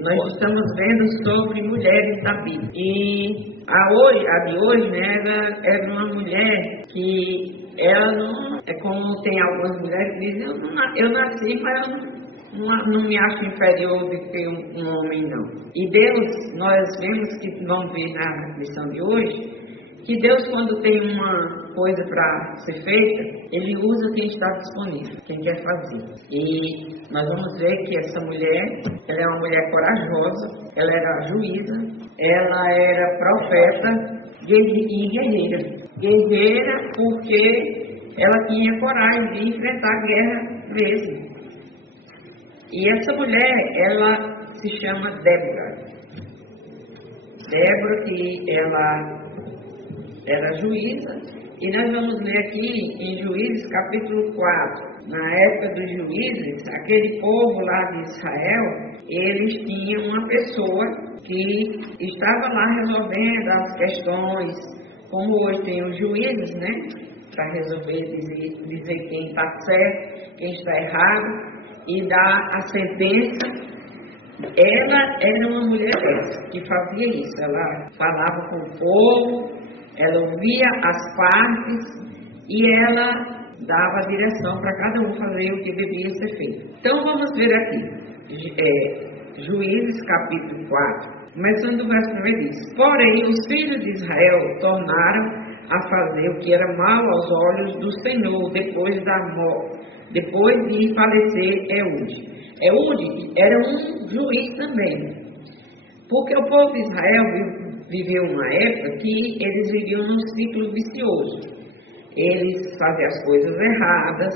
Nós estamos vendo sobre mulheres da Bíblia. E a de hoje, né, ela é uma mulher que ela não... É como tem algumas mulheres que dizem, eu nasci, mas eu não me acho inferior do que um homem, não. E Deus, nós vemos que vamos ver na lição de hoje, que Deus, quando tem uma coisa para ser feita, Ele usa quem está disponível, quem quer fazer. E nós vamos ver que essa mulher, ela é uma mulher corajosa, ela era juíza, ela era profeta e guerreira. Guerreira porque ela tinha coragem de enfrentar a guerra mesmo. E essa mulher, ela se chama Débora. Débora, que ela era juíza, e nós vamos ler aqui em Juízes capítulo 4. Na época dos juízes, aquele povo lá de Israel, eles tinham uma pessoa que estava lá resolvendo as questões, como hoje tem os juízes, né? Para resolver, dizer quem está certo, quem está errado, e dar a sentença. Ela era uma mulher dessa, que fazia isso. Ela falava com o povo, ela ouvia as partes e ela dava a direção para cada um fazer o que devia ser feito. Então vamos ver aqui, Juízes capítulo 4, começando do verso 1, diz: Porém os filhos de Israel tornaram a fazer o que era mal aos olhos do Senhor depois de falecer Eude. Eude era um juiz também, porque o povo de Israel viveu uma época que eles viviam num ciclo vicioso. Eles faziam as coisas erradas,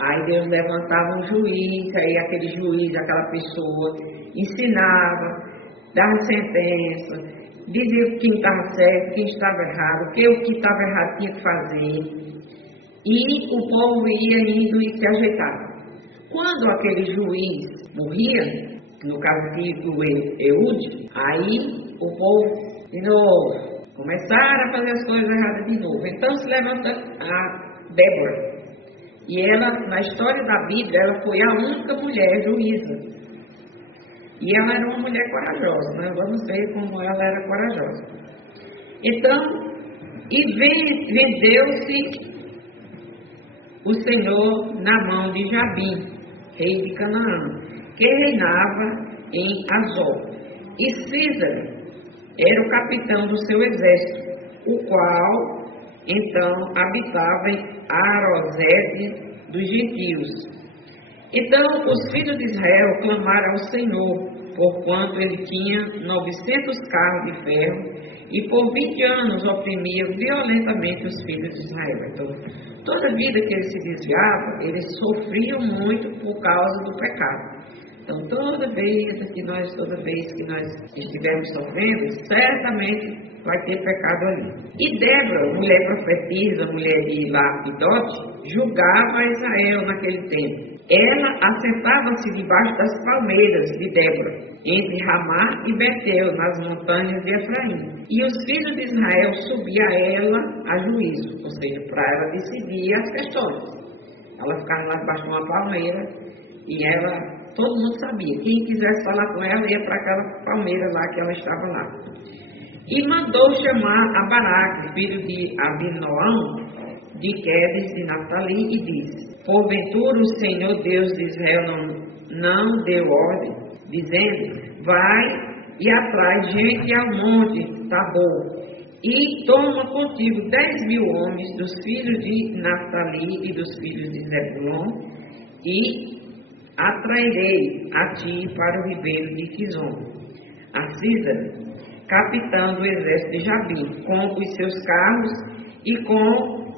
aí Deus levantava um juiz, aí aquele juiz, aquela pessoa, ensinava, dava sentença, dizia quem estava certo, quem estava errado, o que estava errado tinha que fazer. E o povo ia indo e se ajeitava. Quando aquele juiz morria, no caso aqui do Eude, aí o povo de novo começaram a fazer as coisas erradas de novo. Então se levanta a Débora. E ela, na história da Bíblia, ela foi a única mulher juíza. E ela era uma mulher corajosa, né? Vamos ver como ela era corajosa. Então, vendeu-se o Senhor na mão de Jabim, rei de Canaã, que reinava em Azor. E Císara era o capitão do seu exército, o qual então habitava em Arosete dos gentios. Então os filhos de Israel clamaram ao Senhor, porquanto ele tinha 900 carros de ferro, e por 20 anos oprimia violentamente os filhos de Israel. Então, toda vida que eles se desviavam, eles sofriam muito por causa do pecado. Então, toda vez que nós estivermos sofrendo, certamente vai ter pecado ali. E Débora, mulher profetisa, mulher de Lapidote, julgava Israel naquele tempo. Ela assentava-se debaixo das palmeiras de Débora, entre Ramá e Betel, nas montanhas de Efraim. E os filhos de Israel subiam a ela a juízo, ou seja, para ela decidir as questões. Ela ficava lá debaixo de uma palmeira e ela... Todo mundo sabia. Quem quisesse falar com ela ia para aquela palmeira lá que ela estava lá. E mandou chamar a Baraque, filho de Abinoão, de Quedes de Naphtali, e disse: Porventura o Senhor Deus de Israel não deu ordem, dizendo: Vai e atrai gente ao monte Tabor, e toma contigo 10.000 homens dos filhos de Naphtali e dos filhos de Zebulon, e atrairei a ti para o ribeiro de Quizon. A Císara, capitão do exército de Jabim, com os seus carros e com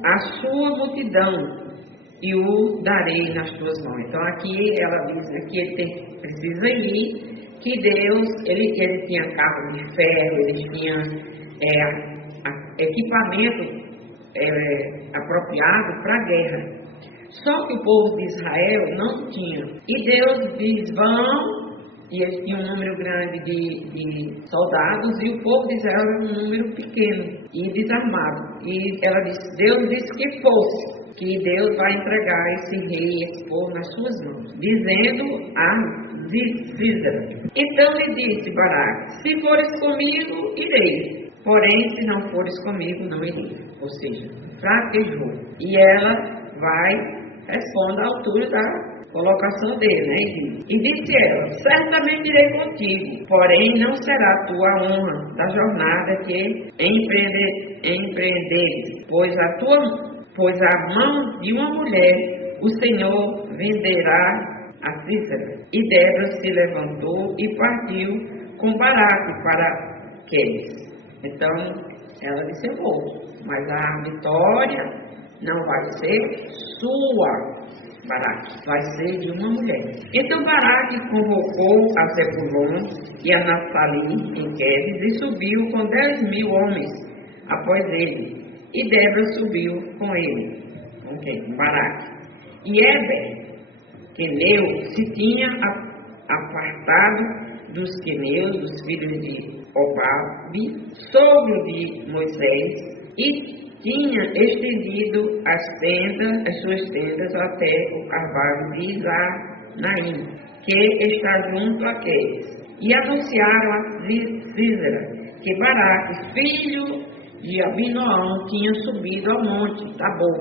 a sua multidão, e o darei nas tuas mãos. Então aqui ela diz que ele precisa ir, que Deus, ele tinha carro de ferro, ele tinha equipamento apropriado para a guerra. Só que o povo de Israel não tinha. E Deus diz: vão, e eles tinham um número grande de soldados, e o povo de Israel era um número pequeno e desarmado. E ela disse: Deus disse que fosse, que Deus vai entregar esse rei, esse povo nas suas mãos. Dizendo a de Sísera. Então lhe disse Baraque: se fores comigo, irei, porém se não fores comigo, não irei. Ou seja, fraquejou. E ela responde à altura da colocação dele, né? E disse ela: certamente irei contigo, porém não será tua honra da jornada que empreenderes, pois a mão de uma mulher o Senhor venderá a Sísera. E Débora se levantou e partiu com Baraque para Quedes. Então ela disse: eu vou, mas a vitória não vai ser sua, Baraque, vai ser de uma mulher. Então Baraque convocou a Zebulon e a Naftali em Quedes e subiu com 10.000 homens após ele. E Débora subiu com ele, com Baraque. E Éber, queneu, se tinha apartado dos queneus, dos filhos de Obabe, sogro de Moisés, e tinha estendido as suas tendas até o carvalho de Zanaim, que está junto a Quedes. E anunciaram a Sísera que Baraque, filho de Abinoão, tinha subido ao monte Tabor.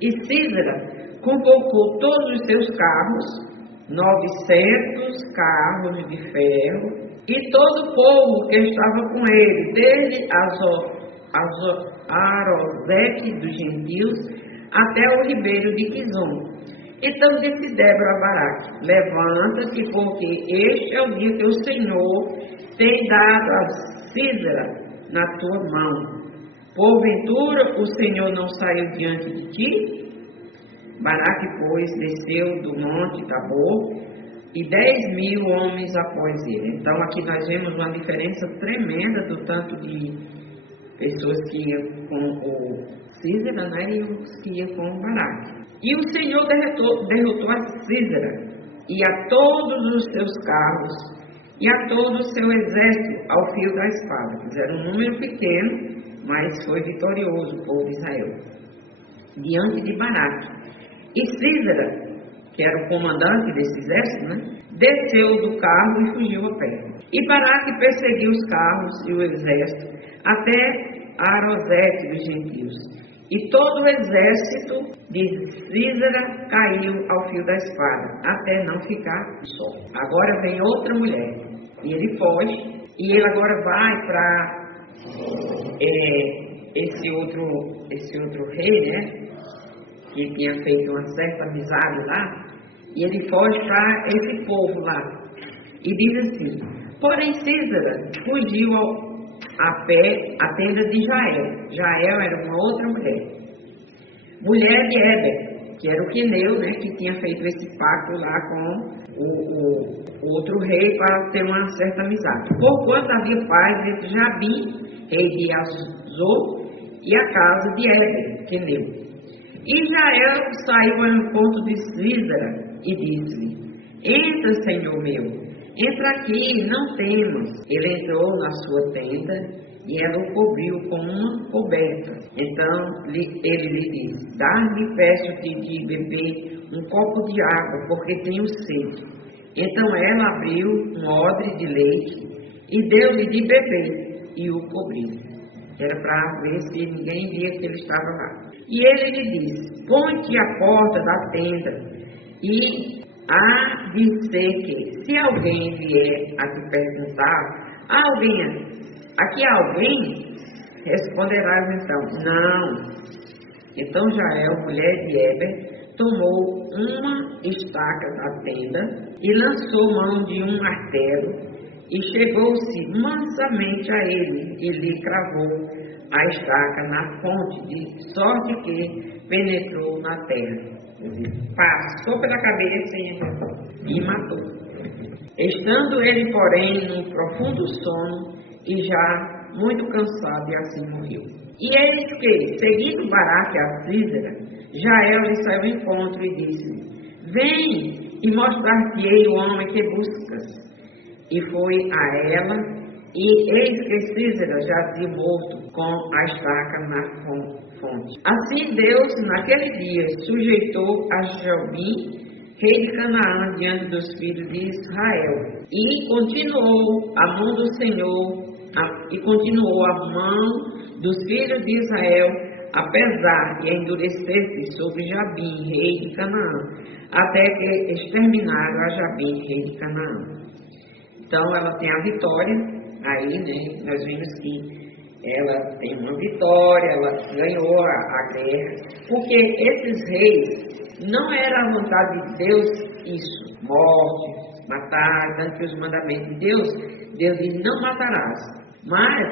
E Sísera convocou todos os seus carros, 900 carros de ferro, e todo o povo que estava com ele, desde Arozeque dos gentios até o ribeiro de Quizon. Então disse Débora a Baraque: levanta-te, porque este é o dia que o Senhor tem dado a Sísera na tua mão. Porventura o Senhor não saiu diante de ti? Baraque, pois, desceu do monte Tabor e 10.000 homens após ele. Então aqui nós vemos uma diferença tremenda do tanto de pessoas que iam com o Sísera, né, e os que iam com o Baraque. E o Senhor derrotou a Sísera e a todos os seus carros e a todo o seu exército ao fio da espada. Fizeram um número pequeno, mas foi vitorioso o povo de Israel diante de Baraque. E Sísera, que era o comandante desse exército, né, desceu do carro e fugiu a pé. E Baraque perseguiu os carros e o exército até Arozeque dos gentios. E todo o exército de Sísera caiu ao fio da espada, até não ficar só. Agora vem outra mulher, e ele foge, e ele agora vai para esse outro rei, né, que tinha feito uma certa amizade lá, e ele foge para esse povo lá. E diz assim: porém Sísera fugiu a pé à tenda de Jael. Jael era uma outra mulher de Éber, que era o queneu, né, que tinha feito esse pacto lá com o outro rei para ter uma certa amizade. Porquanto havia paz entre Jabim, rei de Azor, e a casa de Éber, queneu. E Jael saiu ao encontro de Sísera e disse-lhe: entra, senhor meu, entra aqui, não temas. Ele entrou na sua tenda e ela o cobriu com uma coberta. Então ele lhe disse: dá-me, peço-te de beber um copo de água, porque tenho sede. Então ela abriu um odre de leite e deu-lhe de beber e o cobriu. Era para ver se ninguém via que ele estava lá. E ele lhe disse: põe-te à porta da tenda, e há de ser que, se alguém vier a te perguntar, aqui há alguém? Responderás então: não. Então Jael, mulher de Éber, tomou uma estaca da tenda e lançou mão de um martelo, e chegou-se mansamente a ele e lhe cravou a estaca na fonte, de sorte que penetrou na terra. Passou pela cabeça e matou. Estando ele, porém, num profundo sono e já muito cansado, e assim morreu. E eis que, seguindo Baraque a Sísera, Jael lhe saiu ao encontro e disse: vem e mostrar-te-ei o homem que buscas. E foi a ela, e eis que Sísera jazia morto com a estaca na fonte. Assim Deus, naquele dia, sujeitou a Jabim, rei de Canaã, diante dos filhos de Israel. E continuou a mão do Senhor, e continuou a mão dos filhos de Israel, apesar de endurecer-se sobre Jabim, rei de Canaã, até que exterminaram a Jabim, rei de Canaã. Então ela tem a vitória, aí, né, nós vimos que ela tem uma vitória, ela ganhou a guerra, porque esses reis, não era a vontade de Deus isso, morte, matar, tanto que os mandamentos de Deus diz, não matarás. Mas,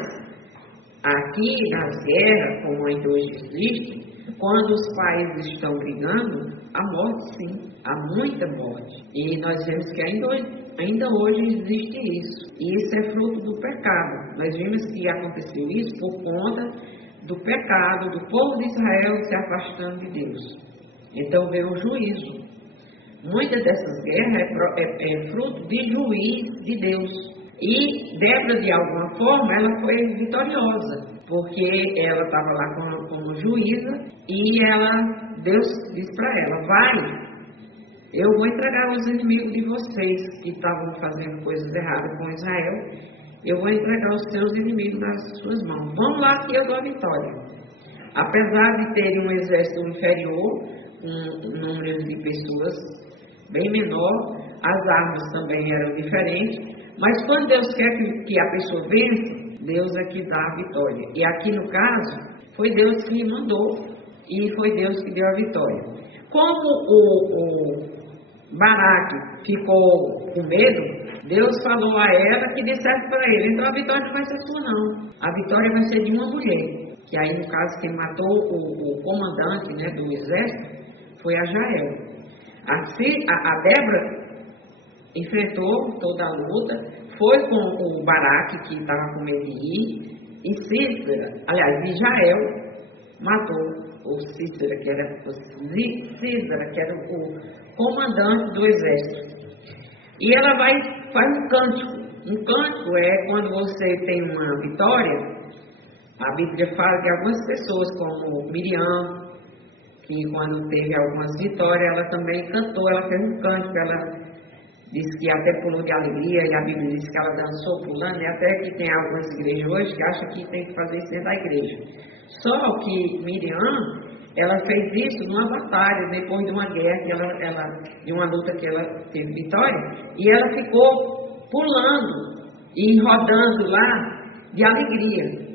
aqui nas guerras, como ainda hoje existe, quando os países estão brigando, há morte sim, há muita morte. E nós vemos que ainda hoje existe isso. E isso é fruto do pecado. Nós vimos que aconteceu isso por conta do pecado do povo de Israel se afastando de Deus. Então veio o juízo. Muitas dessas guerras é fruto de juízo de Deus. E Débora, de alguma forma, ela foi vitoriosa, porque ela estava lá como juíza e Deus disse para ela, vai, eu vou entregar os inimigos de vocês que estavam fazendo coisas erradas com Israel, eu vou entregar os seus inimigos nas suas mãos. Vamos lá que eu dou a vitória. Apesar de terem um exército inferior, um número de pessoas bem menor, as armas também eram diferentes, mas quando Deus quer que a pessoa vença, Deus é que dá a vitória. E aqui no caso, foi Deus que mandou e foi Deus que deu a vitória. Como o Baraque ficou com medo, Deus falou a ela que dissesse para ele, então a vitória não vai ser sua não, a vitória vai ser de uma mulher. Que aí no caso quem matou o comandante, né, do exército foi a Jael. Assim, a Débora enfrentou toda a luta, foi com o Baraque, que estava com medo de ir, e Cícera, aliás, de Jael, matou o Cícera, que era o comandante do exército. E ela faz um cântico. Um cântico é quando você tem uma vitória. A Bíblia fala que algumas pessoas, como Miriam, que quando teve algumas vitórias, ela também cantou, ela fez um cântico, ela disse que até pulou de alegria, e a Bíblia diz que ela dançou pulando, e até que tem algumas igrejas hoje que acham que tem que fazer isso dentro da igreja. Só que Miriam, ela fez isso numa batalha, depois de uma guerra, de uma luta que ela teve vitória, e ela ficou pulando e rodando lá de alegria.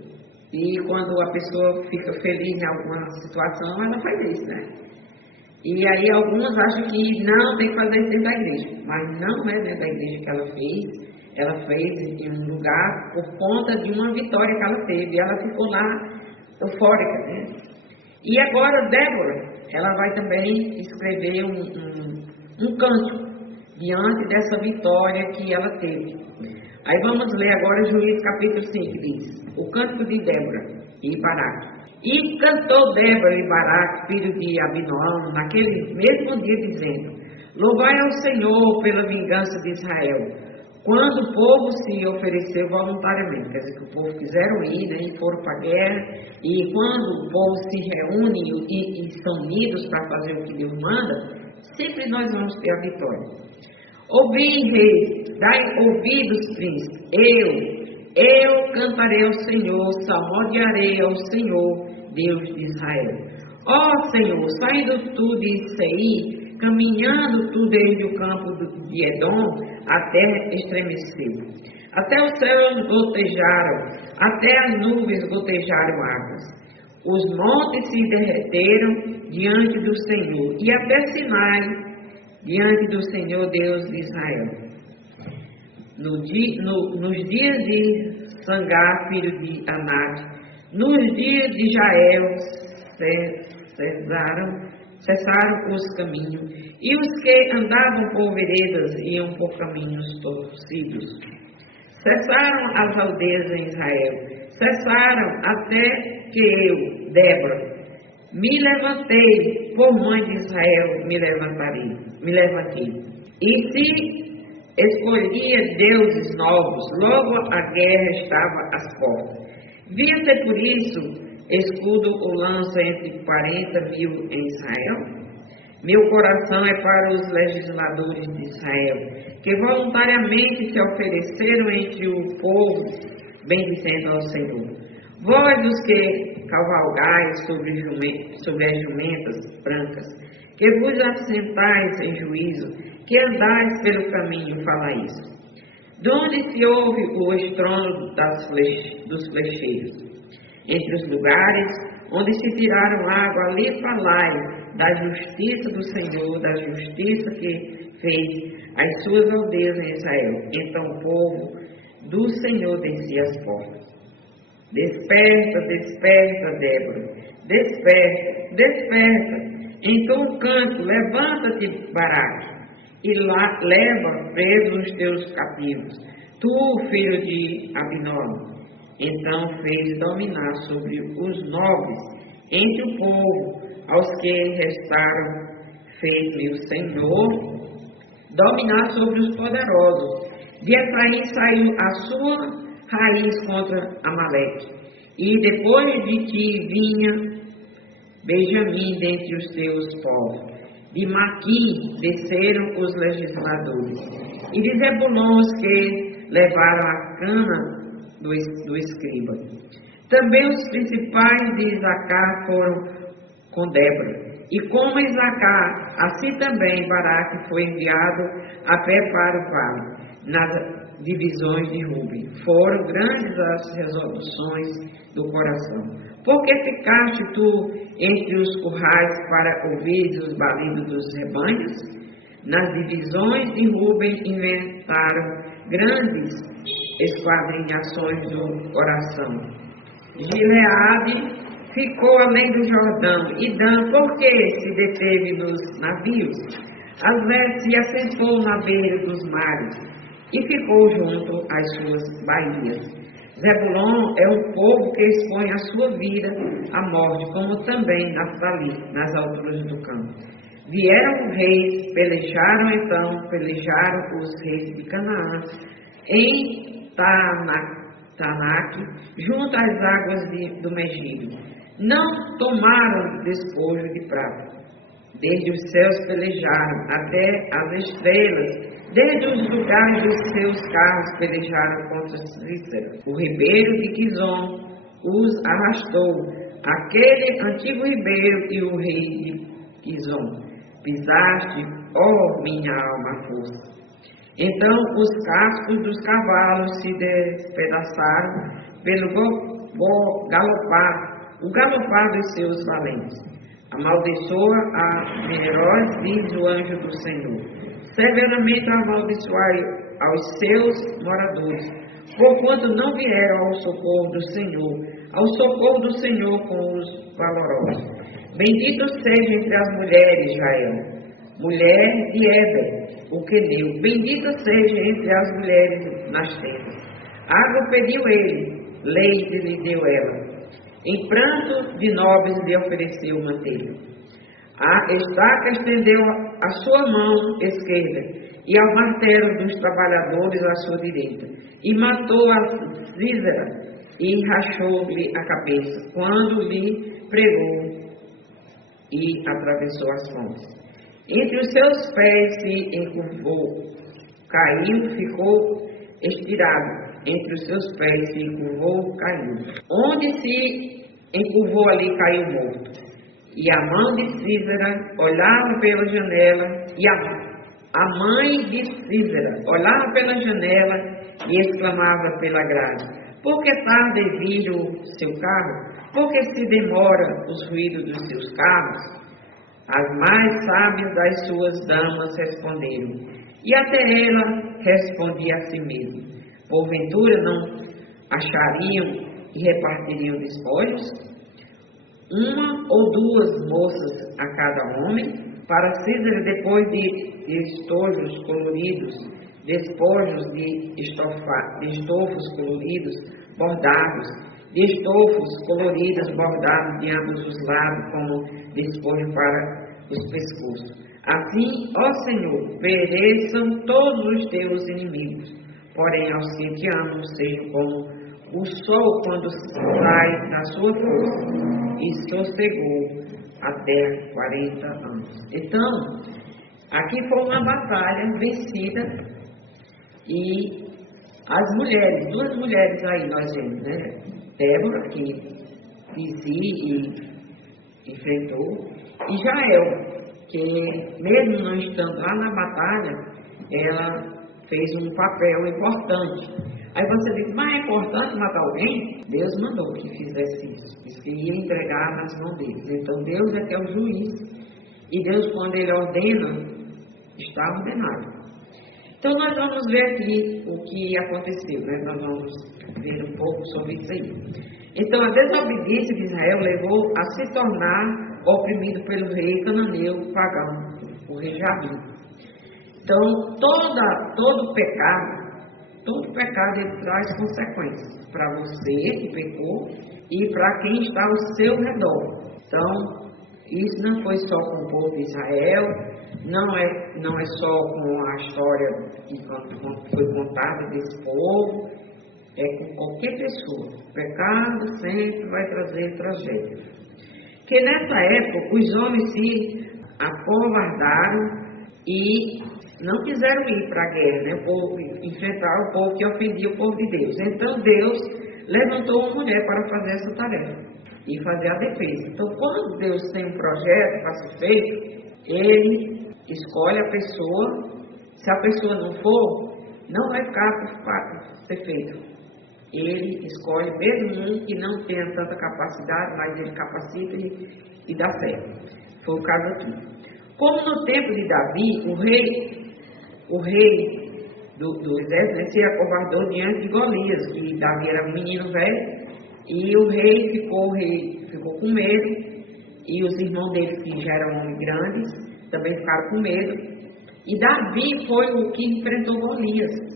E quando a pessoa fica feliz em alguma situação, ela faz isso, né? E aí alguns acham que não, tem que fazer isso dentro da igreja. Mas não é dentro da igreja que ela fez. Ela fez em um lugar por conta de uma vitória que ela teve. E ela ficou lá eufórica, né? E agora Débora, ela vai também escrever um cântico diante dessa vitória que ela teve. Aí vamos ler agora Juízes capítulo 5, diz, o cântico de Débora e Baraque. E cantou Débora e Baraque, filho de Abinoam, naquele mesmo dia, dizendo, louvai ao Senhor pela vingança de Israel, quando o povo se ofereceu voluntariamente, quer dizer, que o povo quiseram ir, né, e foram para a guerra, e quando o povo se reúne e são unidos para fazer o que Deus manda, sempre nós vamos ter a vitória. Ouvi, reis, dai ouvidos, príncipes, eu cantarei ao Senhor, salmodiarei ao Senhor, Deus de Israel. Ó Senhor, saindo tu de Seir, caminhando tu desde o campo de Edom, a terra estremeceu. Até os céus gotejaram, até as nuvens gotejaram águas. Os montes se derreteram diante do Senhor, e até Sinai, diante do Senhor Deus de Israel. Nos dias de Sangar, filho de Anate, nos dias de Jael, cessaram os caminhos, e os que andavam por veredas iam por caminhos torcidos. Cessaram as aldeias em Israel, cessaram até que eu, Débora, me levantei, por mãe de Israel, me levantei. E se escolhia deuses novos, logo a guerra estava às portas. Via-se por isso escudo ou lança entre 40 mil em Israel? Meu coração é para os legisladores de Israel, que voluntariamente se ofereceram entre o povo, bendizendo ao Senhor. Vós, os que cavalgais sobre as jumentas brancas, que vos assentais em juízo, que andais pelo caminho, falais. De onde se ouve o estrondo dos flecheiros? Entre os lugares onde se tiraram água, ali falai da justiça do Senhor, da justiça que fez as suas aldeias em Israel. Então o povo do Senhor descia as portas. Desperta, desperta, Débora, desperta, desperta. Então o canto, levanta-te, Baraque, e lá leva presos os teus cativos, tu, filho de Abinó. Então fez dominar sobre os nobres, entre o povo, aos que restaram, fez-lhe o Senhor dominar sobre os poderosos. De Efraim saiu a sua raiz contra Amaleque, e depois de ti vinha Benjamim dentre os teus povos. De Maqui desceram os legisladores, e de Zebulon os que levaram a cana do escriba. Também os principais de Isacar foram com Débora, e como Isacar, assim também Baraque foi enviado a pé para o vale, nas divisões de Ruben. Foram grandes as resoluções do coração. Por que ficaste tu entre os currais para ouvir os balidos dos rebanhos? Nas divisões de Ruben inventaram grandes esquadrinhações do coração. Gileade ficou além do Jordão, e Dan, por que se deteve nos navios? Asés se assentou na beira dos mares, e ficou junto às suas baías. Zebulon é um povo que expõe a sua vida à morte, como também Naftali, nas alturas do campo. Vieram os reis, pelejaram os reis de Canaã, em Taanaque, junto às águas do Megido. Não tomaram despojo de prata. Desde os céus pelejaram até as estrelas, desde os lugares dos seus carros pelejaram contra Cícera. O ribeiro de Quizon os arrastou, aquele antigo ribeiro e o rei de Quizon. Pisaste, ó minha alma, força. Então os cascos dos cavalos se despedaçaram pelo galopar dos seus valentes. Amaldiçoa a Meroz, diz o anjo do Senhor. Severamente amaldiçoai aos seus moradores, porquanto não vieram ao socorro do Senhor com os valorosos. Bendito seja entre as mulheres, Israel, mulher de Éber, o queneu. Bendito seja entre as mulheres nas tendas. Água pediu ele, leite lhe deu ela. Em pranto de nobres lhe ofereceu manteiga. A estaca estendeu a sua mão esquerda, e ao martelo dos trabalhadores a sua direita, e matou a Císera, e rachou-lhe a cabeça, quando lhe pregou, e atravessou as fontes. Entre os seus pés se encurvou, caiu, ficou estirado. Entre os seus pés se encurvou, caiu. Onde se encurvou ali, caiu morto. E a mão de Císera olhava pela janela, e a mãe de Císera olhava pela janela e exclamava pela grade: por que tarda vir o seu carro? Por que se demora os ruídos dos seus carros? As mais sábias das suas damas responderam, e até ela respondia a si mesma: porventura não achariam e repartiriam despojos? Uma ou duas moças a cada homem? Para Císera, depois de estojos coloridos, despojos de estofos coloridos, bordados, de estofos coloridos, bordados de ambos os lados, como despojo para os pescoços. Assim, ó Senhor, pereçam todos os teus inimigos, porém aos que te amam sejam como o sol quando sai da sua força, e sossegou até 40 anos. Então, aqui foi uma batalha vencida e as mulheres, duas mulheres aí nós vemos, né? Débora, que enfrentou, e Jael, que mesmo não estando lá na batalha, ela fez um papel importante. Aí você diz, mas é importante matar alguém? Deus mandou que fizesse isso. Disse que ia entregar nas mãos deles. Então Deus é que é o juiz. E Deus, quando Ele ordena, está ordenado. Então nós vamos ver aqui o que aconteceu, né? Nós vamos ver um pouco sobre isso aí. Então a desobediência de Israel levou a se tornar oprimido pelo rei cananeu pagão, o rei Jabim. Então todo pecado ele traz consequências para você que pecou e para quem está ao seu redor. Então isso não foi só com o povo de Israel, não é só com a história que foi contada desse povo, é com qualquer pessoa. O pecado sempre vai trazer tragédia. Porque nessa época os homens se acovardaram e não quiseram ir para a guerra, né? Enfrentar o povo que ofendia o povo de Deus. Então Deus levantou uma mulher para fazer essa tarefa e fazer a defesa. Então quando Deus tem um projeto para ser feito, Ele escolhe a pessoa. Se a pessoa não for, não vai ficar para ser feito. Ele escolhe mesmo um que não tenha tanta capacidade, mas ele capacita e dá certo. Foi o caso aqui. Como no tempo de Davi, o rei do exército se acovardou diante de Golias, que Davi era um menino velho, e o rei ficou com medo, e os irmãos dele, que já eram homens grandes, também ficaram com medo. E Davi foi o que enfrentou Golias.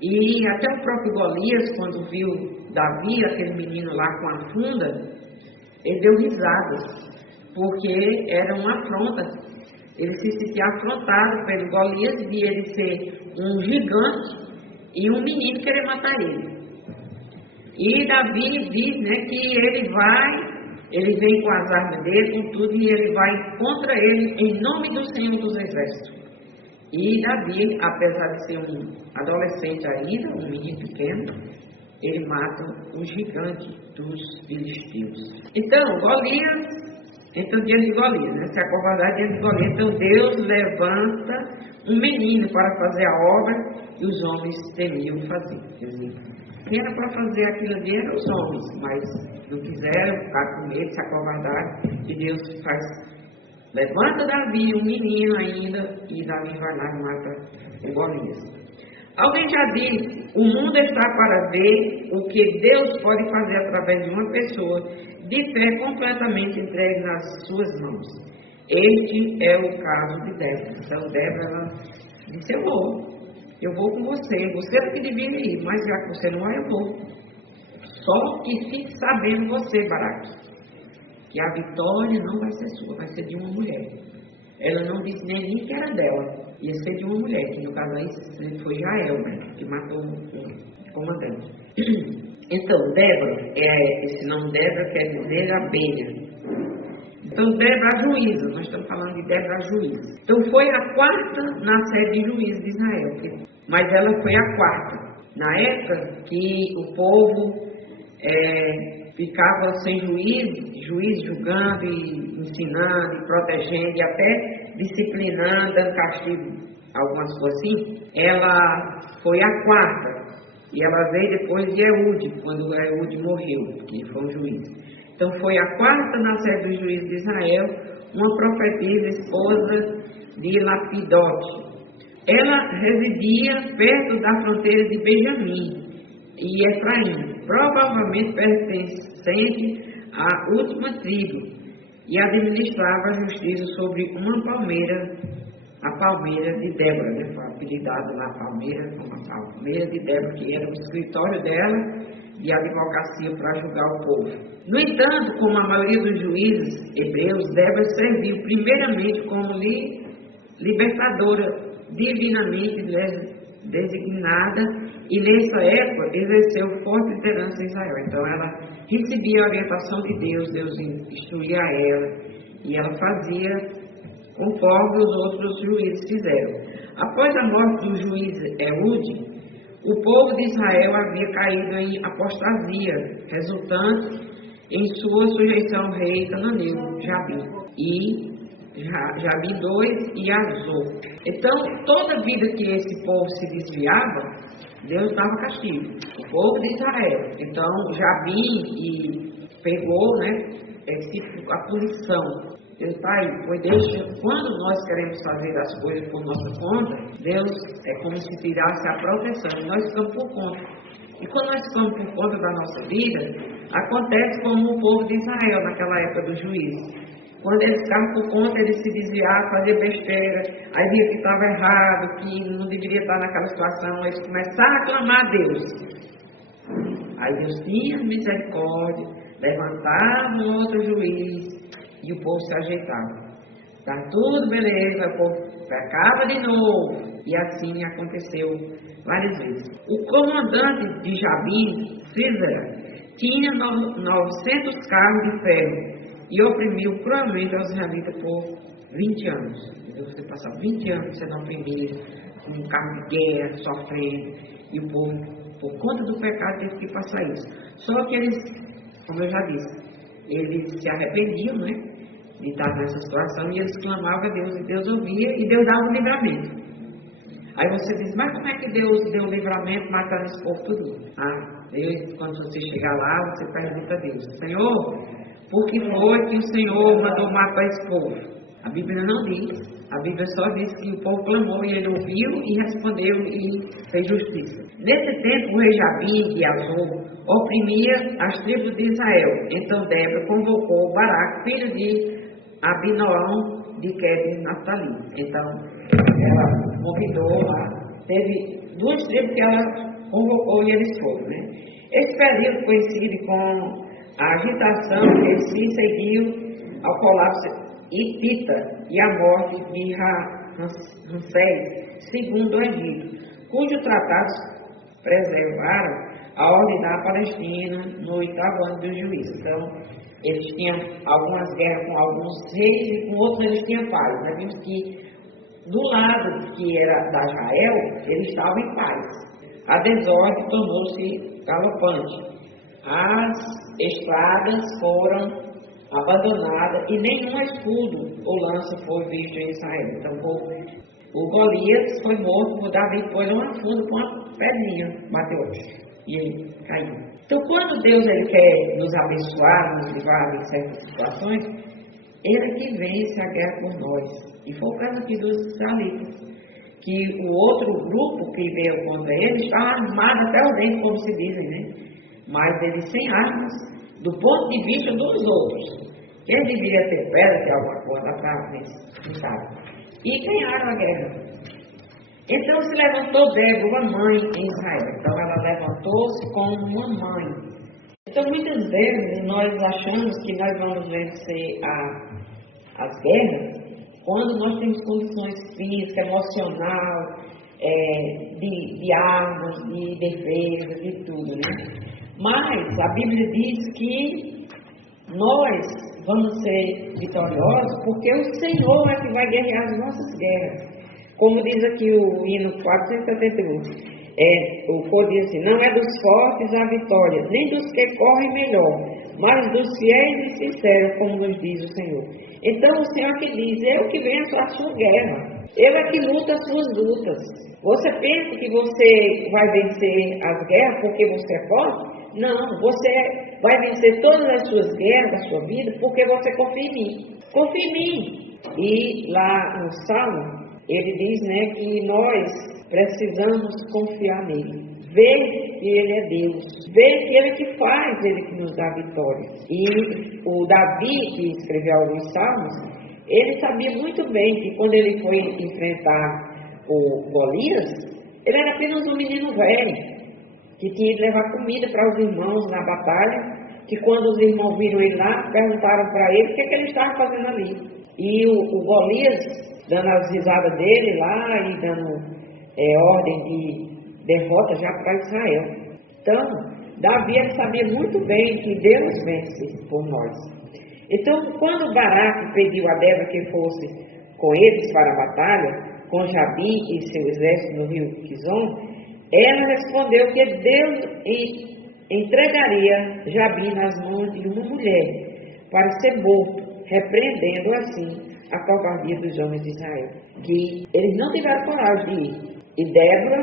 E até o próprio Golias, quando viu Davi, aquele menino lá com a funda, ele deu risadas, porque era uma afronta. Ele se sentia afrontado pelo Golias de ele ser um gigante e um menino querer matar ele. E Davi diz, né, que ele vem com as armas dele, com tudo, e ele vai contra ele em nome do Senhor dos Exércitos. E Davi, apesar de ser um adolescente ainda, um menino pequeno, ele mata o gigante dos filisteus. Então, diante de Golias, né? Se acovardar diante de Golias. Então Deus levanta um menino para fazer a obra e os homens temiam fazer. Quer dizer, quem era para fazer aquilo ali eram os homens, mas não quiseram, ficar com medo, se acovardaram, e Deus levanta Davi, um menino ainda, e Davi vai lá e mata o Golias. Alguém já disse, o mundo está para ver o que Deus pode fazer através de uma pessoa de fé completamente entregue nas suas mãos. Este é o caso de Débora. Então Débora disse, eu vou com você. Você é que devia ir, mas já que você não vai, eu vou. Só que fique sabendo você, Baraque, que a vitória não vai ser sua, vai ser de uma mulher. Ela não disse nem que era dela, ia ser de uma mulher, que no caso aí foi Jael, né, que matou o comandante. Então, Débora, esse nome Débora quer dizer abelha. Então, Débora juíza, nós estamos falando de Débora juíza. Então, foi a quarta na série de juízes de Israel, mas ela foi a quarta. Na época que o povo ficava sem juiz julgando e ensinando e protegendo e até disciplinando, dando castigo, algumas coisas assim, ela foi a quarta. E ela veio depois de Eude, quando Eude morreu, que foi um juiz. Então foi a quarta na série dos juízes de Israel, uma profetisa, esposa de Lapidote. Ela residia perto da fronteira de Benjamim e Efraim, provavelmente pertencente à última tribo, e administrava a justiça sobre uma palmeira, a palmeira de Débora, né? Foi apelidado lá a palmeira de Débora, que era o escritório dela de advocacia para julgar o povo. No entanto, como a maioria dos juízes hebreus, Débora serviu primeiramente como libertadora divinamente designada, e nessa época exerceu forte liderança em Israel. Então ela recebia a orientação de Deus, Deus instruía ela, e ela fazia conforme os outros juízes fizeram. Após a morte do juiz Eude, o povo de Israel havia caído em apostasia, resultante em sua sujeição ao rei cananeu, Jabim, e Jabim II e Azor. Então, toda vida que esse povo se desviava, Deus dava castigo. O povo de Israel. Então, Jabim pegou, a punição. Deus está aí. Quando nós queremos fazer as coisas por nossa conta, Deus é como se tirasse a proteção. E nós ficamos por conta. E quando nós ficamos por conta da nossa vida, acontece como o povo de Israel naquela época do juízo. Quando eles ficavam por conta, eles se desviavam, faziam besteira, aí via que estava errado, que não deveria estar naquela situação, eles começaram a clamar a Deus. Aí Deus tinha misericórdia, levantava um outro juiz e o povo se ajeitava. Está tudo beleza, o povo pecava de novo. E assim aconteceu várias vezes. O comandante de Jabim, Sísera, tinha 900 carros de ferro e oprimiu cruelmente aos israelitas por 20 anos. Então, você passar 20 anos sendo oprimido, com um carro de guerra, sofrendo, e o povo, por conta do pecado, teve que passar isso. Só que eles, como eu já disse, eles se arrependiam, de estar nessa situação, e eles clamavam a Deus, e Deus ouvia, e Deus dava um livramento. Aí você diz, mas como é que Deus deu um livramento matando esse povo tudo? Deus, quando você chegar lá, você pergunta a Deus, Senhor, por que foi que o Senhor mandou matar esse povo? A Bíblia não diz. A Bíblia só diz que o povo clamou e ele ouviu e respondeu e fez justiça. Nesse tempo, o rei Jabim de Azor oprimia as tribos de Israel. Então Débora convocou Baraque, filho de Abinoão de Quebes Naftali. Então, ela convidou lá. Teve 2 tribos que ela convocou e eles foram, Esse período coincide com a agitação que se seguiu ao colapso hitita e a morte de Ramsés II do Egito, cujos tratados preservaram a ordem da Palestina no 8º ano do juízo. Então, eles tinham algumas guerras com alguns reis e com outros eles tinham paz. Nós vimos que do lado que era da Israel, eles estavam em paz. A desordem tornou-se galopante. As estradas foram abandonadas e nenhum escudo ou lança foi visto em Israel. Então, o Golias foi morto por Davi, foi numa funda com uma pedrinha, bateu e ele caiu. Então, quando Deus ele quer nos abençoar, nos livrar em certas situações, ele é que vence a guerra por nós. E foi o caso aqui dos israelitas, que o outro grupo que veio contra ele estava armado até o dente, como se dizem, mas eles sem armas, do ponto de vista dos outros. Quem deveria ter pedra, ter alguma coisa para vencer, e ganharam a guerra. Então se levantou Débora, uma mãe em Israel. Então ela levantou-se como uma mãe. Então muitas vezes nós achamos que nós vamos vencer as guerras quando nós temos condições físicas, emocional, de armas, de defesa, de tudo, Mas a Bíblia diz que nós vamos ser vitoriosos porque o Senhor é que vai guerrear as nossas guerras. Como diz aqui o hino 471, o coro diz assim, não é dos fortes a vitória, nem dos que correm melhor, mas dos fiéis e sinceros, como nos diz o Senhor. Então o Senhor que diz, eu que venço a sua guerra, eu é que luta as suas lutas. Você pensa que você vai vencer as guerras porque você é forte? Não, você vai vencer todas as suas guerras da sua vida porque você confia em mim. Confia em mim. E lá no Salmo, ele diz, que nós precisamos confiar nele. Ver que ele é Deus. Ver que ele que faz, ele que nos dá vitória. E o Davi, que escreveu alguns salmos, ele sabia muito bem que quando ele foi enfrentar o Golias, ele era apenas um menino velho, que tinha de levar comida para os irmãos na batalha, que quando os irmãos viram ele lá, perguntaram para ele o que ele estava fazendo ali. E o Golias, dando as risadas dele lá e dando ordem de derrota já para Israel. Então, Davi ele sabia muito bem que Deus vence por nós. Então, quando Baraque pediu a Débora que fosse com eles para a batalha, com Jabi e seu exército no rio Quizon, ela respondeu que Deus entregaria Jabi nas mãos de uma mulher para ser morto, repreendendo assim a covardia dos homens de Israel, que eles não tiveram coragem de ir. E Débora,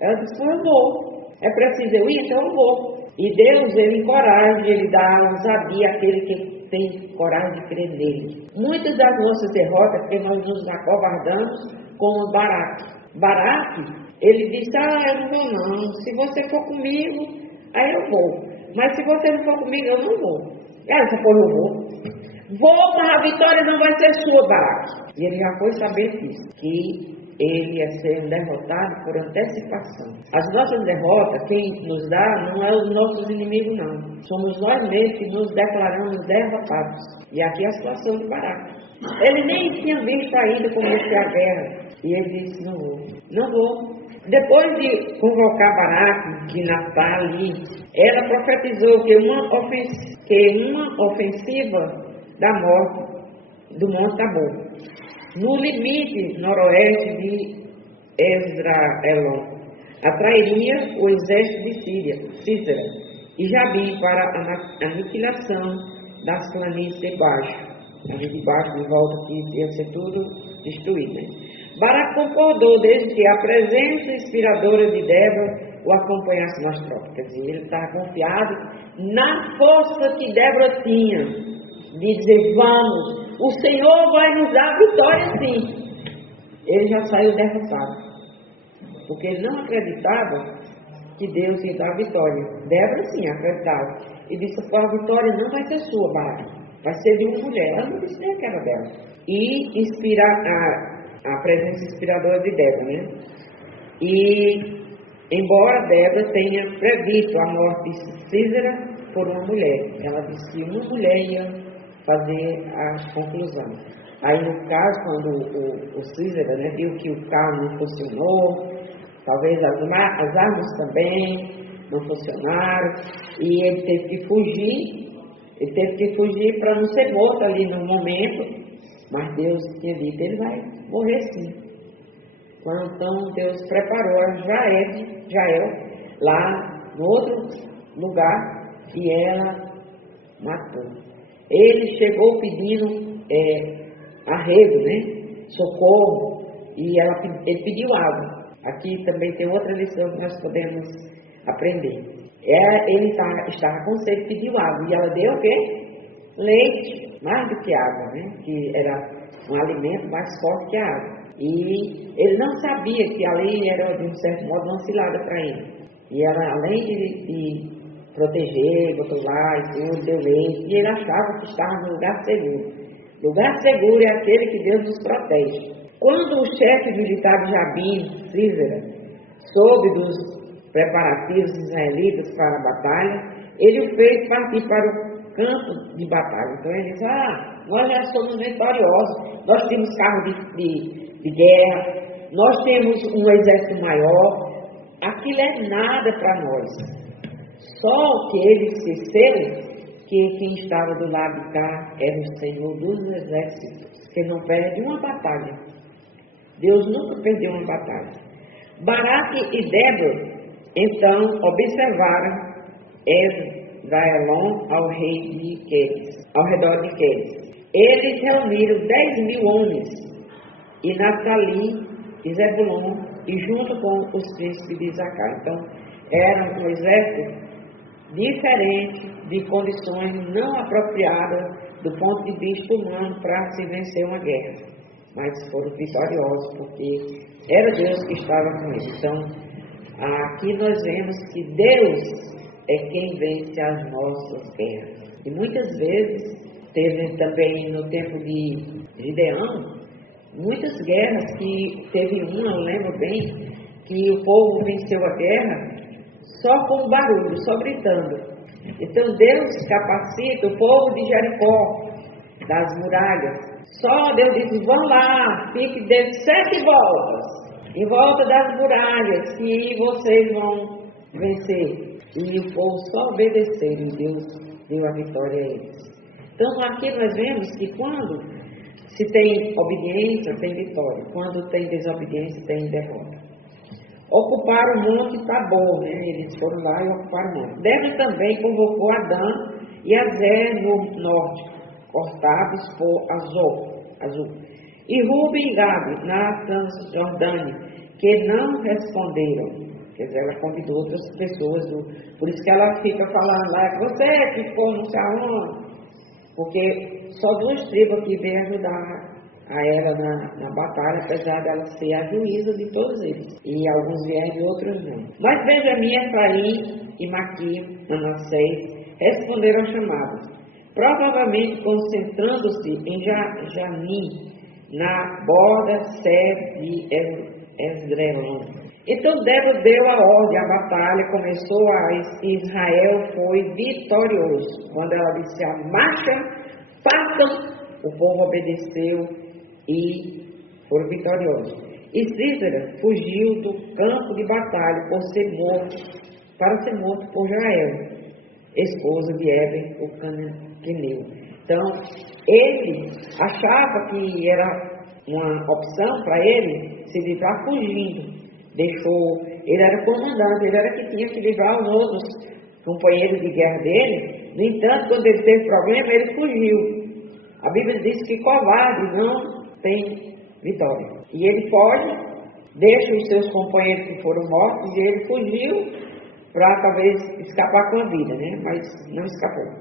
ela disse, eu vou, é preciso eu ir, então eu vou. E Deus, ele encoraja, ele dá ousadia àquele que tem coragem de crer nele. Muitas das nossas derrotas, porque nós nos acovardamos como Baraque. Baraque, ele disse, eu não vou não, se você for comigo, aí eu vou. Mas se você não for comigo, eu não vou. Ela disse, pô, eu vou. Vou, mas a vitória não vai ser sua, Baraque. E ele já foi saber disso, que ele ia ser derrotado por antecipação. As nossas derrotas, quem nos dá, não é os nossos inimigos, não. Somos nós mesmos que nos declaramos derrotados. E aqui é a situação de Baraque. Ele nem tinha visto ainda começar a guerra. E ele disse, não vou. Não vou. Depois de convocar Baraque, de Naftali, ela profetizou que uma ofensiva da morte do Monte Tabor, no limite noroeste de Esdraelon, atrairia o exército de Císera e Jabi para a aniquilação das planícies de baixo. Ali de baixo, de volta, que ia ser tudo destruído. Né? Baraque concordou desde que a presença inspiradora de Débora o acompanhasse nas tropas. Quer dizer, ele estava confiado na força que Débora tinha, de dizer, vamos, o Senhor vai nos dar a vitória sim. Ele já saiu derrotado, porque ele não acreditava que Deus ia dar a vitória. Débora sim acreditava. E disse, a vitória não vai ser sua, Baraque, vai ser de uma mulher. Ela não disse nem que era dela. E inspirar a presença inspiradora de Débora, né? E, embora Débora tenha previsto a morte de Císera por uma mulher, ela disse que uma mulher ia fazer a conclusão. Aí, no caso, quando o Císera, né, viu que o carro não funcionou, talvez as armas também não funcionaram, e ele teve que fugir para não ser morto ali no momento, mas Deus tinha dito, ele vai morrer sim. Então Deus preparou a Jael lá no outro lugar e ela matou. Ele chegou pedindo arrego, né? Socorro, e ele pediu água. Aqui também tem outra lição que nós podemos aprender. Ele estava com sede, pediu água, e ela deu o quê? Leite, mais do que água, né? Que era um alimento mais forte que a água. E ele não sabia que ali era, de um certo modo, uma cilada para ele. E ela, além de proteger, botou lá e tudo, deu leite, e ele achava que estava no lugar seguro. Lugar seguro é aquele que Deus nos protege. Quando o chefe militar Jabi, Císera, soube dos preparativos israelitas para a batalha, ele o fez partir para o campo de batalha. Então ele disse, nós já somos vitoriosos, nós temos carros de guerra, nós temos um exército maior, aquilo é nada para nós. Só que ele esqueceu que quem estava do lado de cá era o Senhor dos exércitos, que não perde uma batalha. Deus nunca perdeu uma batalha. Baraque e Débora, então, observaram Esdraelon ao redor de Quedes. Eles reuniram 10.000 homens, e Naftali e Zebulon, e junto com os príncipes de Isacar. Então, era um exército diferente, de condições não apropriadas do ponto de vista humano para se vencer uma guerra. Mas foram vitoriosos, porque era Deus que estava com eles. Então, aqui nós vemos que Deus é quem vence as nossas guerras. E muitas vezes, teve também no tempo de Gideão, muitas guerras que teve uma, eu lembro bem, que o povo venceu a guerra só com barulho, só gritando. Então Deus capacita o povo de Jericó, das muralhas. Só Deus diz, vão lá, fique de 7 voltas, em volta das muralhas, que vocês vão vencer. E o povo só obedeceu, e Deus deu a vitória a eles. Então, aqui nós vemos que quando se tem obediência, tem vitória. Quando tem desobediência, tem derrota. Ocuparam o monte Tabor, né? Eles foram lá e ocuparam o monte. Débora também convocou Adã e Azer no norte, cortados por Azul. E Ruben e Gade, na Transjordânia, que não responderam. Quer dizer, ela convidou outras pessoas, por isso que ela fica falando lá, você que ficou não sei aonde. Porque só 2 tribos aqui veio ajudar a ela na batalha, apesar dela ser a juíza de todos eles. E alguns vieram e outros não. Mas Benjamim, Efraim e Maqui, Manassés, responderam ao chamado, provavelmente concentrando-se em Janim, na borda de Esdrelon. Então Débora deu a ordem, a batalha começou, Israel foi vitorioso. Quando ela disse a marcha, façam, o povo obedeceu e foram vitoriosos. E Císera fugiu do campo de batalha para ser morto por Jael, esposa de Eben, o cananeu. Então, ele achava que era uma opção para ele se livrar fugindo. Ele era comandante, ele era que tinha que livrar os outros companheiros de guerra dele. No entanto, quando ele teve problema, ele fugiu. A Bíblia diz que covarde não tem vitória. E ele foge, deixa os seus companheiros que foram mortos, e ele fugiu para talvez escapar com a vida, né? Mas não escapou.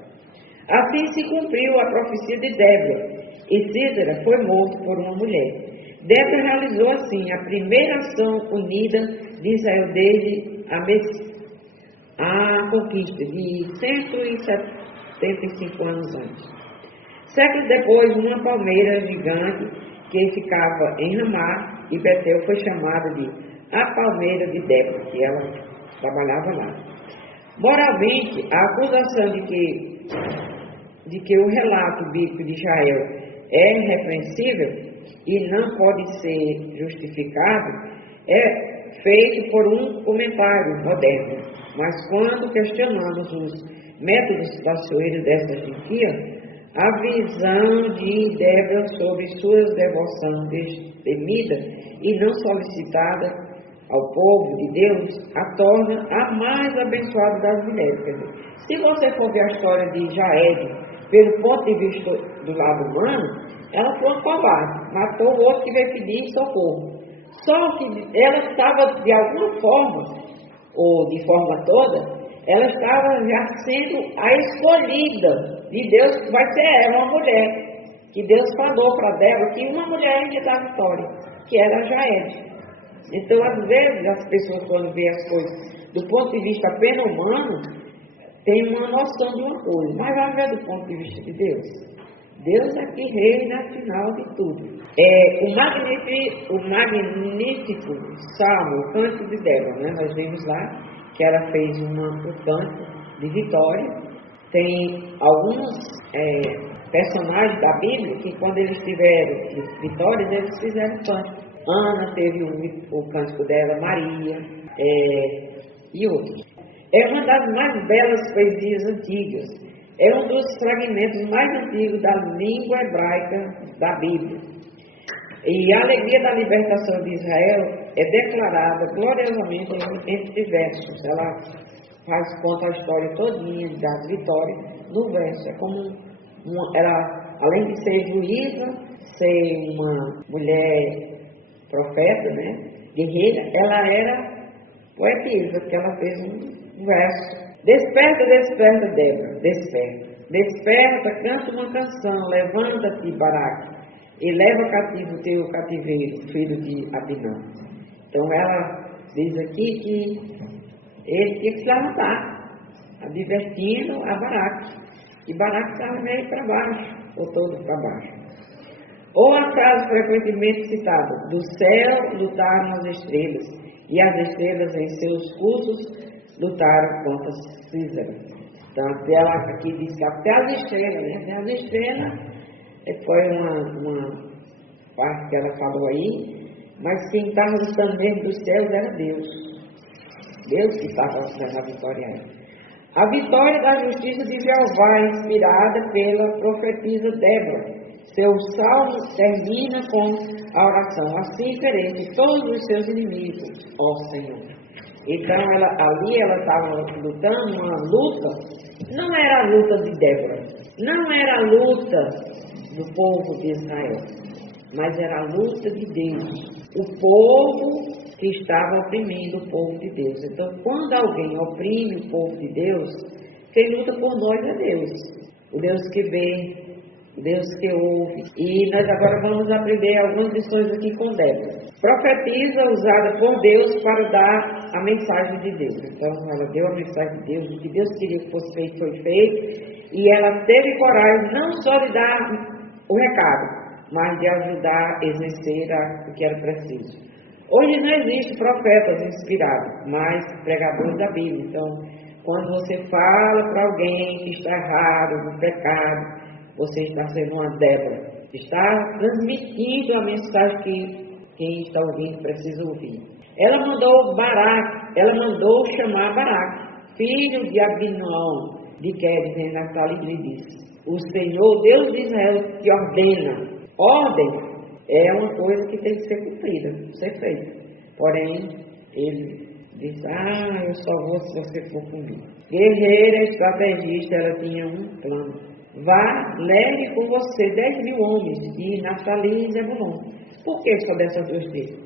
Assim se cumpriu a profecia de Débora, e Císera foi morto por uma mulher. Débora realizou assim a primeira ação unida de Israel desde a conquista de 175 anos antes. Séculos depois, uma palmeira gigante que ficava em Ramá e Betel foi chamada de a palmeira de Débora, que ela trabalhava lá. Moralmente, a acusação de que o relato bíblico de Israel é irrepreensível e não pode ser justificado, é feito por um comentário moderno. Mas quando questionamos os métodos passoeiros dessa hierarquia, a visão de Débora sobre sua devoção destemida e não solicitada ao povo de Deus, a torna a mais abençoada das mulheres. Quer dizer, se você for ver a história de Jael, pelo ponto de vista do lado humano, ela foi uma covarde, matou o outro que veio pedir socorro. Só que ela estava, de alguma forma, ou de forma toda, ela estava já sendo a escolhida de Deus, que vai ser ela, uma mulher, que Deus falou para Débora que uma mulher ia dar vitória, que era Jael. Então, às vezes, as pessoas, quando veem as coisas do ponto de vista apenas humano, têm uma noção de uma coisa, mas vai ver do ponto de vista de Deus. Deus é que reina afinal de tudo. O magnífico Salmo, o Cântico de Débora, né? Nós vimos lá que ela fez um canto de vitória. Tem alguns personagens da Bíblia que, quando eles tiveram vitórias, eles fizeram canto. Ana teve o cântico dela, Maria e outros. É uma das mais belas poesias antigas. É um dos fragmentos mais antigos da língua hebraica da Bíblia. E a alegria da libertação de Israel é declarada gloriosamente entre versos. Ela conta a história todinha das vitórias no verso. É como ela, além de ser juíza, ser uma mulher profeta, né, guerreira, ela era poetisa, porque ela fez um verso. Desperta, desperta, Débora, desperta. Desperta, canta uma canção, levanta-te, Baraque, e leva cativo o teu cativeiro, filho de Abinã. Então ela diz aqui que ele tinha que se levantar, advertindo a Baraque. E Baraque estava meio para baixo, ou todo para baixo. Ou a frase frequentemente citada, do céu lutaram as estrelas, e as estrelas em seus cursos lutaram contra Císera. Então, ela aqui diz que até as estrelas, né? Até as estrelas foi uma parte que ela falou aí, mas quem estava lutando mesmo dos céus era Deus. Deus que estava dando a vitória a ela. A vitória da justiça de Jeová, inspirada pela profetisa Débora. Seu salmo termina com a oração: assim ferente todos os seus inimigos, ó Senhor. Então, ali ela estava lutando uma luta, não era a luta de Débora, não era a luta do povo de Israel, mas era a luta de Deus, o povo que estava oprimindo o povo de Deus. Então, quando alguém oprime o povo de Deus, quem luta por nós é Deus, o Deus que vê, o Deus que ouve. E nós agora vamos aprender algumas lições aqui com Débora. Profetiza usada por Deus para dar a mensagem de Deus. Então, ela deu a mensagem de Deus, o que Deus queria que fosse feito, foi feito. E ela teve coragem não só de dar o recado, mas de ajudar a exercer o que era preciso. Hoje não existe profetas inspirados, mas pregadores da Bíblia. Então, quando você fala para alguém que está errado no pecado, você está sendo uma Débora, está transmitindo a mensagem que quem está ouvindo precisa ouvir. Ela mandou chamar Baraque, filho de Abinoão, de Quedes, em Naftali, e lhe disse: o Senhor, Deus de Israel, te ordena. Ordem é uma coisa que tem que ser cumprida, ser feita. Porém, ele disse: eu só vou se você for comigo. Guerreira, estrategista, ela tinha um plano. Vá, leve com você 10.000 homens de Naftali e Zebulon. Por que só dessas duas tribos?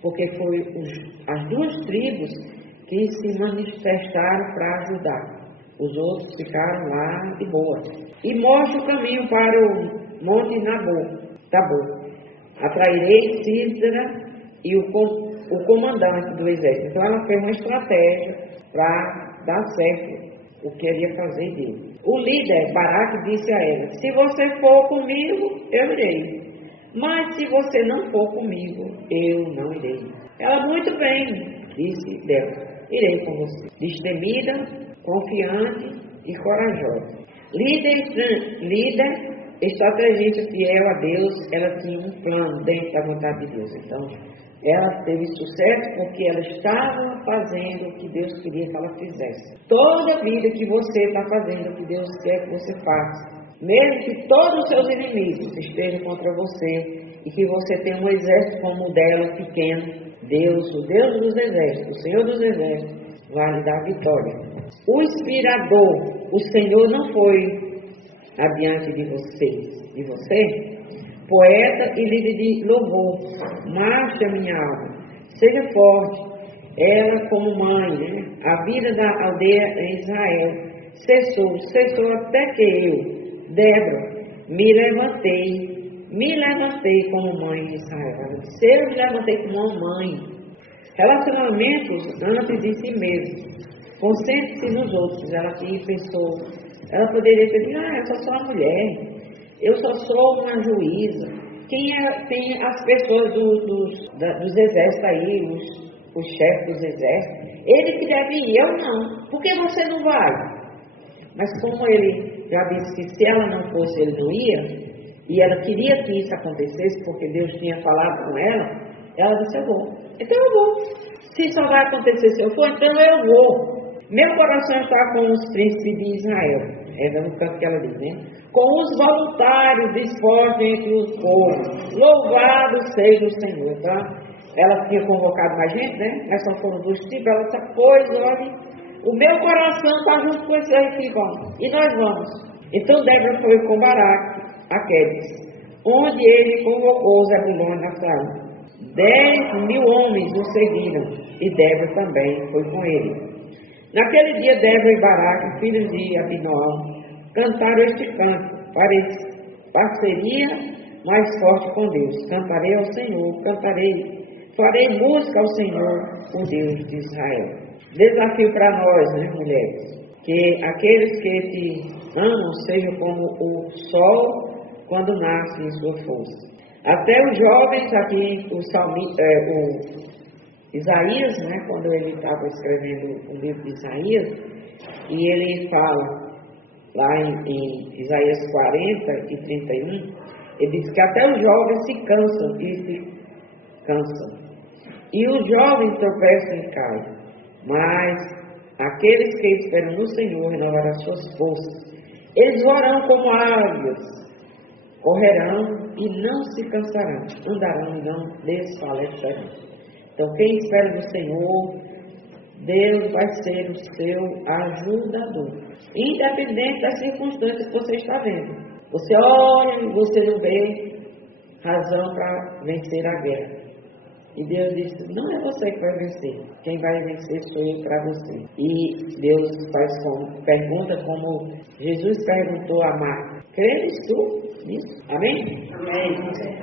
Porque foi as duas tribos que se manifestaram para ajudar. Os outros ficaram lá de boa. E mostra o caminho para o Monte Tabor. Atrairei Císera e o comandante do exército. Então ela fez uma estratégia para dar certo o que ele ia fazer dele. O líder, Baraque, disse a ela: se você for comigo, eu irei. Mas se você não for comigo, eu não irei. Ela: muito bem, disse Débora, irei com você. Destemida, confiante e corajosa. Líder, estrategista, fiel a Deus, ela tinha um plano dentro da vontade de Deus. Então, ela teve sucesso porque ela estava fazendo o que Deus queria que ela fizesse. Toda vida que você está fazendo o que Deus quer que você faça, mesmo que todos os seus inimigos estejam contra você e que você tenha um exército como o dela, pequeno, Deus, o Deus dos exércitos, o Senhor dos exércitos, vai lhe dar vitória. O inspirador, o Senhor não foi adiante de você, poeta e líder de louvor, marcha minha alma, seja forte, ela como mãe, a vida da aldeia em Israel cessou até que eu, Débora, me levantei como mãe de Israel. Se eu me levantei como uma mãe, relacionamentos antes de si mesmo, concentre-se nos outros. Ela pensou, ela poderia ter dito: eu só sou uma mulher, eu só sou uma juíza. Tem as pessoas dos exércitos aí, os chefes dos exércitos, ele que deve ir, eu não. Por que você não vai? Mas como ele já disse que se ela não fosse, ele não ia, e ela queria que isso acontecesse, porque Deus tinha falado com ela disse: eu vou. Então eu vou. Se só vai acontecer se eu for, então eu vou. Meu coração está com os príncipes de Israel. É no canto que ela diz, né? Com os voluntários dispostos entre os povos. Louvado seja o Senhor, tá? Ela tinha convocado mais gente, né? Mas só foram duas tribos. Ela disse: pois, olha, o meu coração está junto com esse aí que vamos. E nós vamos. Então Débora foi com Baraque a Quedes, onde ele convocou Zebulon e Naftali. 10.000 homens o seguiram, e Débora também foi com ele. Naquele dia, Débora e Baraque, filhos de Abinoão, cantaram este canto, parceria mais forte com Deus. Cantarei ao Senhor, farei música ao Senhor, o Deus de Israel. Desafio para nós, né, mulheres? Que aqueles que te amam sejam como o sol quando nasce em sua força. Até os jovens, aqui, o Isaías, né, quando ele estava escrevendo o livro de Isaías, e ele fala, lá em Isaías 40 e 31, ele diz que até os jovens se cansam, e os jovens tropeçam e caem, mas Aqueles que esperam no Senhor renovarão suas forças. Eles voarão como águias, correrão e não se cansarão, andarão e não desfalecerão. Então, quem espera no Senhor, Deus vai ser o seu ajudador. Independente das circunstâncias que você está vendo. Você olha e você não vê razão para vencer a guerra. E Deus disse, não é você que vai vencer. Quem vai vencer sou eu para você. E Deus pergunta como Jesus perguntou a Marta. Creres tu nisso? Amém? Amém.